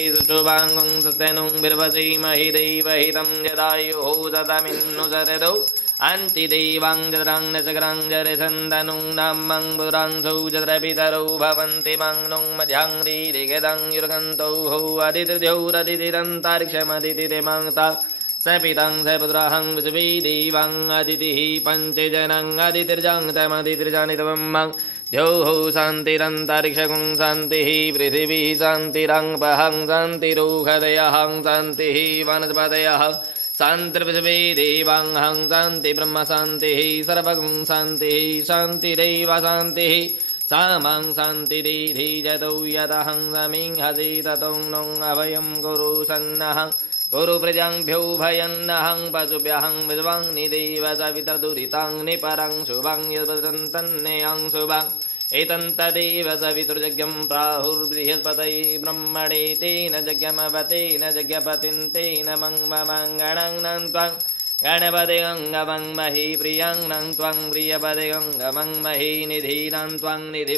शुभांगं सत्यनुं बिर्वसीमहि देवहितं जदायुः सतमिन्नु शरदौ अन्तिदेवां जरां न चक्रां जरसन्दनुं नामं पुरांसौ जत्रपितरौ भवन्ति माङ्नुं मध्याङ्ग्रीरिगदं युर्गन्तौ हौ अदितिर्द्यौरदितिरन्तार्क्षमदितिरिमाङ्ता सपितं सपुत्रहं पृथिवी देवां अदितिः पञ्चजनं अदितिर्जाङ्तमदितिर्जानितमं द्यौः शान्तिरन्तरिक्षगुं शान्तिः पृथिवी शान्तिरङ्पहं शान्तिरूहदयहं शान्तिः वनस्पतयः शान्तिर्पृथिवी देवांहं शान्ति ब्रह्म शान्तिः सर्वगुं शान्तिः शान्तिरेव शान्तिः सामं शान्तिरिधि जतौ यतहं समिं हसि ततौ नो अभयं कुरु सन्नहं गुरु प्रजाभ्यो भयन्नहं पशुभ्यहं विद्वां निदेव सवितर्दुरितां निपरं शुभं यद्वदन्तन्नेयं शुभं एतन्तदेव सवितुर्यज्ञं प्राहुर्बृहस्पतये ब्रह्मणे तेन यज्ञमवतेन यज्ञपतिं तेन मङ्गलं त्वं गणपतिं गमङ्महि प्रियं त्वं प्रियपतिं गमङ्महि निधीनं त्वं निधि